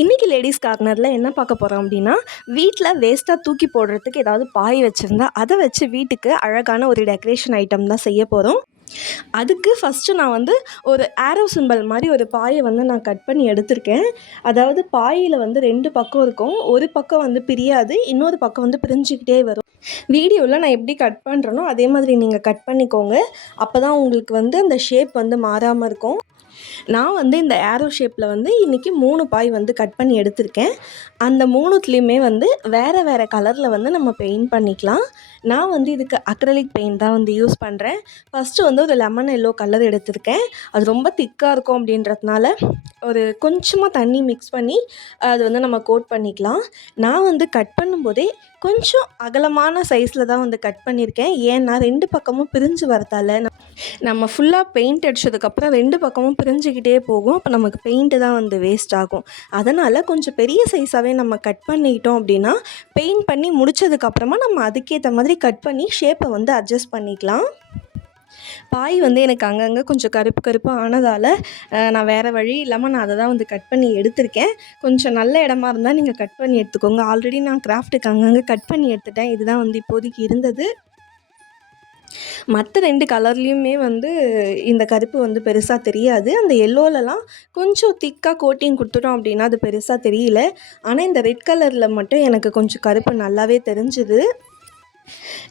இன்றைக்கி லேடீஸ் கார்னரில் என்ன பார்க்க போகிறோம் அப்படின்னா, வீட்டில் வேஸ்ட்டாக தூக்கி போடுறதுக்கு ஏதாவது பாய் வச்சுருந்தா அதை வச்சு வீட்டுக்கு அழகான ஒரு டெக்கரேஷன் ஐட்டம் தான் செய்ய போகிறோம். அதுக்கு ஃபஸ்ட்டு நான் வந்து ஒரு ஆரோ சிம்பல் மாதிரி ஒரு பாயை வந்து நான் கட் பண்ணி எடுத்திருக்கேன். அதாவது பாயில் வந்து 2 பக்கம் இருக்கும். ஒரு பக்கம் வந்து பிரியாது, இன்னொரு பக்கம் வந்து பிரிஞ்சுக்கிட்டே வரும். வீடியோவில் நான் எப்படி கட் பண்ணுறேனோ அதே மாதிரி நீங்கள் கட் பண்ணிக்கோங்க. அப்போ தான் உங்களுக்கு வந்து அந்த ஷேப் வந்து மாறாமல் இருக்கும். நான் வந்து இந்த ஏரோ ஷேப்பில் வந்து இன்றைக்கி 3 பாய் வந்து கட் பண்ணி எடுத்திருக்கேன். அந்த 3த்துலேயுமே வந்து வேறு வேறு கலரில் வந்து நம்ம பெயிண்ட் பண்ணிக்கலாம். நான் வந்து இதுக்கு அக்ரலிக் பெயிண்ட் தான் வந்து யூஸ் பண்ணுறேன். ஃபஸ்ட்டு வந்து ஒரு லெமன் எல்லோ கலர் எடுத்திருக்கேன். அது ரொம்ப திக்காக இருக்கும் அப்படின்றதுனால ஒரு கொஞ்சமாக தண்ணி மிக்ஸ் பண்ணி அது வந்து நம்ம கோட் பண்ணிக்கலாம். நான் வந்து கட் பண்ணும்போதே கொஞ்சம் அகலமான சைஸில் தான் வந்து கட் பண்ணியிருக்கேன். ஏன்னா 2 பக்கமும் பிரிஞ்சு வரதால் நம்ம ஃபுல்லாக பெயிண்ட் அடித்ததுக்கப்புறம் 2 பக்கமும் பிரிஞ்சுக்கிட்டே போகும். அப்போ நமக்கு பெயிண்ட்டு தான் வந்து வேஸ்ட் ஆகும். அதனால் கொஞ்சம் பெரிய சைஸாகவே நம்ம கட் பண்ணிக்கிட்டோம் அப்படின்னா பெயிண்ட் பண்ணி முடித்ததுக்கப்புறமா நம்ம அதுக்கேற்ற மாதிரி கட் பண்ணி ஷேப்பை வந்து அட்ஜஸ்ட் பண்ணிக்கலாம். பாய் வந்து எனக்கு அங்கங்கே கொஞ்சம் கருப்பு கருப்பாக ஆனதால் நான் வேறு வழி இல்லாமல் நான் அதை தான் வந்து கட் பண்ணி எடுத்திருக்கேன். கொஞ்சம் நல்ல இடமா இருந்தால் நீங்கள் கட் பண்ணி எடுத்துக்கோங்க. ஆல்ரெடி நான் கிராஃப்ட்டுக்கு அங்கங்கே கட் பண்ணி எடுத்துட்டேன். இதுதான் வந்து இப்போதைக்கு இருந்தது. மற்ற 2 கலர்லேயுமே வந்து இந்த கருப்பு வந்து பெருசாக தெரியாது. அந்த எல்லோலலாம் கொஞ்சம் திக்காக கோட்டிங் கொடுத்துட்டோம் அப்படின்னா அது பெருசாக தெரியல. ஆனால் இந்த ரெட் கலரில் மட்டும் எனக்கு கொஞ்சம் கருப்பு நல்லாவே தெரிஞ்சுது.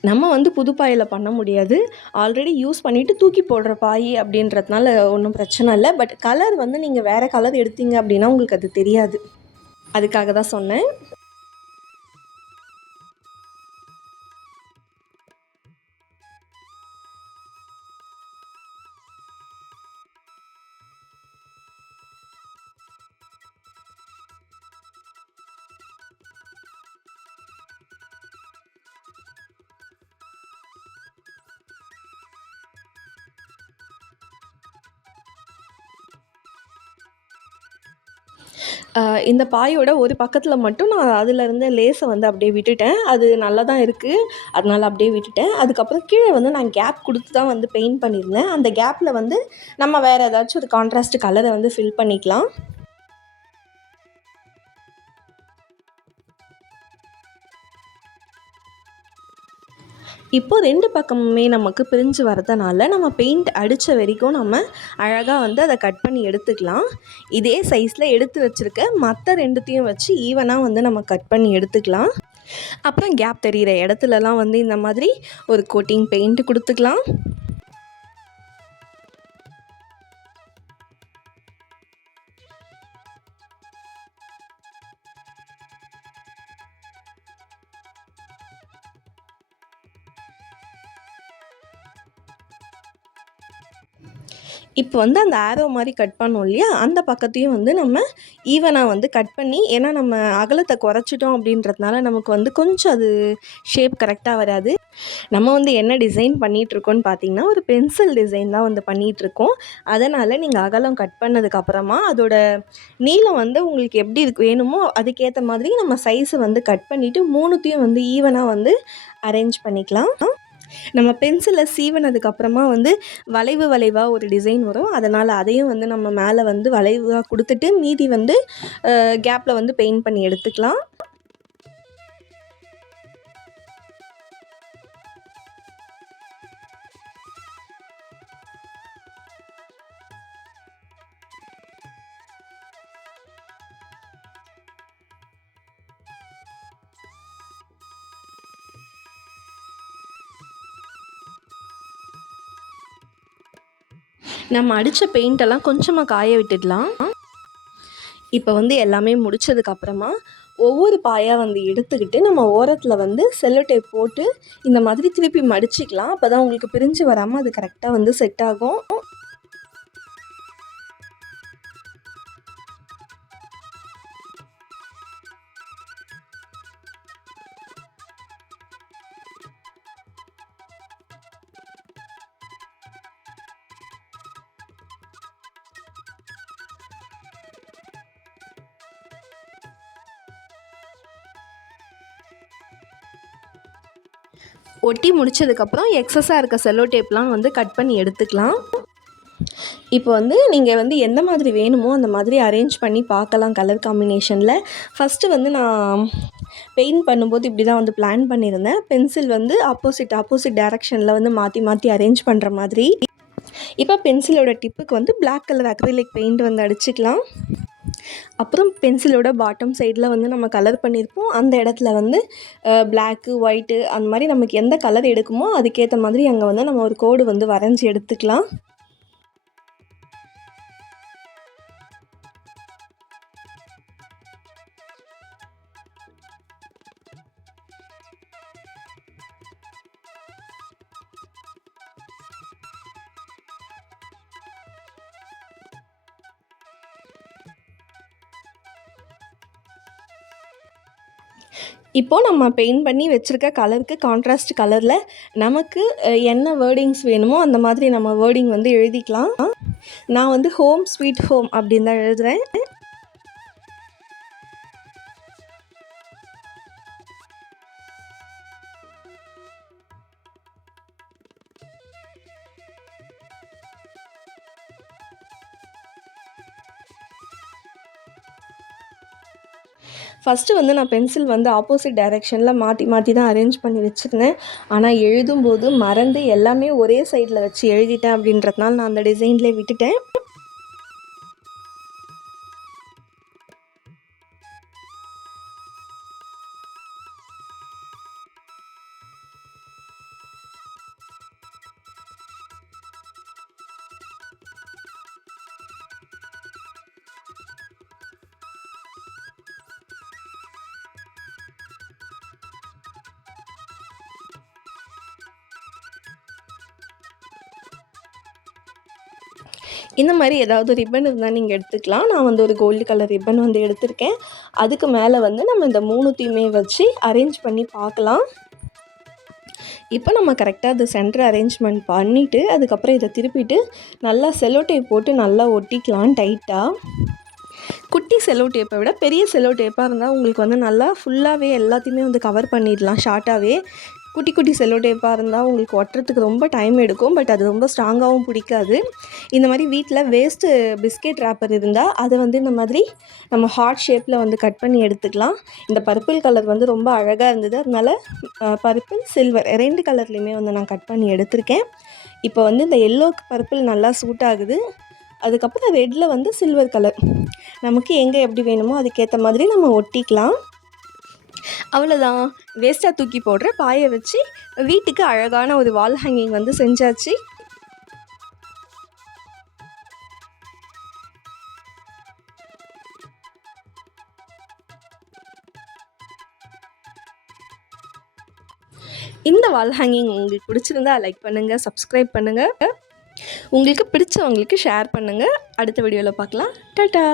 நம்ம வந்து புது பாயில் பண்ண முடியாது. ஆல்ரெடி யூஸ் பண்ணிவிட்டு தூக்கி போடுற பாய் அப்படின்றதுனால ஒன்றும் பிரச்சனை இல்லை. பட் கலர் வந்து நீங்கள் வேறு கலர் எடுத்தீங்க அப்படின்னா உங்களுக்கு அது தெரியாது. அதுக்காக தான் சொன்னேன். இந்த பாயோட ஒரு பக்கத்தில் மட்டும் நான் அதில் இருந்த லேஸை வந்து அப்படியே விட்டுட்டேன். அது நல்லா தான் இருக்குது. அதனால் அப்படியே விட்டுட்டேன். அதுக்கப்புறம் கீழே வந்து நான் கேப் கொடுத்து தான் வந்து பெயிண்ட் பண்ணியிருந்தேன். அந்த கேப்பில் வந்து நம்ம வேறு ஏதாச்சும் ஒரு கான்ட்ராஸ்ட் கலரை வந்து ஃபில் பண்ணிக்கலாம். இப்போது 2 பக்கமுமே நமக்கு பிரிஞ்சு வரதுனால நம்ம பெயிண்ட் அடித்த வரைக்கும் நம்ம அழகாக வந்து அதை கட் பண்ணி எடுத்துக்கலாம். இதே சைஸில் எடுத்து வச்சுருக்க மற்ற 2த்தையும் வச்சு ஈவனாக வந்து நம்ம கட் பண்ணி எடுத்துக்கலாம். அப்புறம் கேப் தெரிகிற இடத்துலலாம் வந்து இந்த மாதிரி ஒரு கோட்டிங் பெயிண்ட் கொடுத்துக்கலாம். இப்போ வந்து அந்த ஆரோ மாதிரி கட் பண்ணோம் இல்லையா, அந்த பக்கத்தையும் வந்து நம்ம ஈவனாக வந்து கட் பண்ணி, ஏன்னா நம்ம அகலத்தை குறைச்சிட்டோம் அப்படின்றதுனால நமக்கு வந்து கொஞ்சம் அது ஷேப் கரெக்டாக வராது. நம்ம வந்து என்ன டிசைன் பண்ணிகிட்ருக்கோன்னு பார்த்தீங்கன்னா, ஒரு பென்சில் டிசைன் தான் வந்து பண்ணிகிட்ருக்கோம். அதனால் நீங்கள் அகலம் கட் பண்ணதுக்கப்புறமா அதோட நீளம் வந்து உங்களுக்கு எப்படி வேணுமோ அதுக்கேற்ற மாதிரி நம்ம சைஸை வந்து கட் பண்ணிவிட்டு 3த்தையும் வந்து ஈவனாக வந்து அரேஞ்ச் பண்ணிக்கலாம். நம்ம பென்சிலை சீவினதுக்கப்புறமா வந்து வளைவு வளைவாக ஒரு டிசைன் வரும். அதனால் அதையும் வந்து நம்ம மேலே வந்து வளைவாக கொடுத்துட்டு மீதி வந்து கேப்பில் வந்து பெயிண்ட் பண்ணி எடுத்துக்கலாம். நம்ம அடித்த பெயிண்டெல்லாம் கொஞ்சமாக காய விட்டுடலாம். இப்போ வந்து எல்லாமே முடித்ததுக்கப்புறமா ஒவ்வொரு பாயாக வந்து எடுத்துக்கிட்டு நம்ம ஓரத்தில் வந்து செல்லோ டேப் போட்டு இந்த மாதிரி திருப்பி மடிச்சிக்கலாம். அப்போ தான் உங்களுக்கு பிரிஞ்சு வராமல் அது கரெக்டாக வந்து செட் ஆகும். ஒட்டி முடித்ததுக்கப்புறம் எக்ஸஸாக இருக்க செல்லோ டேப்லாம் வந்து கட் பண்ணி எடுத்துக்கலாம். இப்போ வந்து நீங்கள் வந்து எந்த மாதிரி வேணுமோ அந்த மாதிரி அரேஞ்ச் பண்ணி பார்க்கலாம் கலர் காம்பினேஷனில். ஃபஸ்ட்டு வந்து நான் பெயிண்ட் பண்ணும்போது இப்படி தான் வந்து பிளான் பண்ணியிருந்தேன். பென்சில் வந்து ஆப்போசிட் டைரக்ஷனில் வந்து மாற்றி மாற்றி அரேஞ்ச் பண்ணுற மாதிரி. இப்போ பென்சிலோட டிப்புக்கு வந்து பிளாக் கலர் அக்ரிலிக் பெயிண்ட் வந்து அடிச்சுக்கலாம். அப்புறம் பென்சிலோட பாட்டம் சைடில் வந்து நம்ம கலர் பண்ணியிருப்போம். அந்த இடத்துல வந்து பிளாக்கு, ஒயிட்டு அந்த மாதிரி நமக்கு எந்த கலர் எடுக்குமோ அதுக்கேற்ற மாதிரி அங்கே வந்து நம்ம ஒரு கோடு வந்து வரைஞ்சி எடுத்துக்கலாம். இப்போது நம்ம பெயிண்ட் பண்ணி வச்சுருக்க கலருக்கு கான்ட்ராஸ்ட் கலரில் நமக்கு என்ன வேர்டிங்ஸ் வேணுமோ அந்த மாதிரி நம்ம வேர்டிங் வந்து எழுதிக்கலாம். நான் வந்து ஹோம் ஸ்வீட் ஹோம் அப்படின்னு தான் எழுதுகிறேன். ஃபஸ்ட்டு வந்து நான் பென்சில் வந்து ஆப்போசிட் டைரெக்ஷனில் மாற்றி மாற்றி தான் அரேஞ்ச் பண்ணி வச்சுருந்தேன். ஆனால் எழுதும்போது மறந்து எல்லாமே ஒரே சைடில் வச்சு எழுதிட்டேன். அப்படின்றதுனால நான் அந்த டிசைன்லேயே விட்டுட்டேன். இந்த மாதிரி ஏதாவது ரிப்பன் இருந்தால் நீங்கள் எடுத்துக்கலாம். நான் வந்து ஒரு கோல்டு கலர் ரிப்பன் வந்து எடுத்திருக்கேன். அதுக்கு மேலே வந்து நம்ம இந்த 3த்தையுமே வச்சு அரேஞ்ச் பண்ணி பார்க்கலாம். இப்போ நம்ம கரெக்டாக அது சென்டர் அரேஞ்ச்மெண்ட் பண்ணிவிட்டு அதுக்கப்புறம் இதை திருப்பிட்டு நல்லா செல்லோ டேப் போட்டு நல்லா ஒட்டிக்கலாம் டைட்டாக. குட்டி செல்லோ டேப்பை விட பெரிய செல்லோ டேப்பாக இருந்தால் உங்களுக்கு வந்து நல்லா ஃபுல்லாகவே எல்லாத்தையுமே வந்து கவர் பண்ணிடலாம் ஷார்ட்டாகவே. குட்டி குட்டி செல்லோ டேப்பாக இருந்தால் உங்களுக்கு ஒட்டுறதுக்கு ரொம்ப டைம் எடுக்கும். பட் அது ரொம்ப ஸ்ட்ராங்காகவும் பிடிக்காது. இந்த மாதிரி வீட்டில் வேஸ்ட்டு பிஸ்கெட் ரேப்பர் இருந்தால் அதை வந்து இந்த மாதிரி நம்ம ஹார்ட் ஷேப்பில் வந்து கட் பண்ணி எடுத்துக்கலாம். இந்த பர்பிள் கலர் வந்து ரொம்ப அழகாக இருந்தது. அதனால் பர்பிள், சில்வர் 2 கலர்லேயுமே வந்து நான் கட் பண்ணி எடுத்திருக்கேன். இப்போ வந்து இந்த எல்லோ பர்பிள் நல்லா சூட் ஆகுது. அதுக்கப்புறம் ரெட்டில் வந்து சில்வர் கலர் நமக்கு எங்கே எப்படி வேணுமோ அதுக்கேற்ற மாதிரி நம்ம ஒட்டிக்கலாம். அவ்வளோதான், வேஸ்ட்டாக தூக்கி போடுற பாயை வச்சு வீட்டுக்கு அழகான ஒரு வால் ஹேங்கிங் வந்து செஞ்சாச்சு. இந்த வால் ஹேங்கிங் உங்களுக்கு பிடிச்சிருந்தா லைக் பண்ணுங்கள், சப்ஸ்கிரைப் பண்ணுங்கள். உங்களுக்கு பிடிச்சவங்களுக்கு ஷேர் பண்ணுங்கள். அடுத்த வீடியோவில் பார்க்கலாம். டாடா.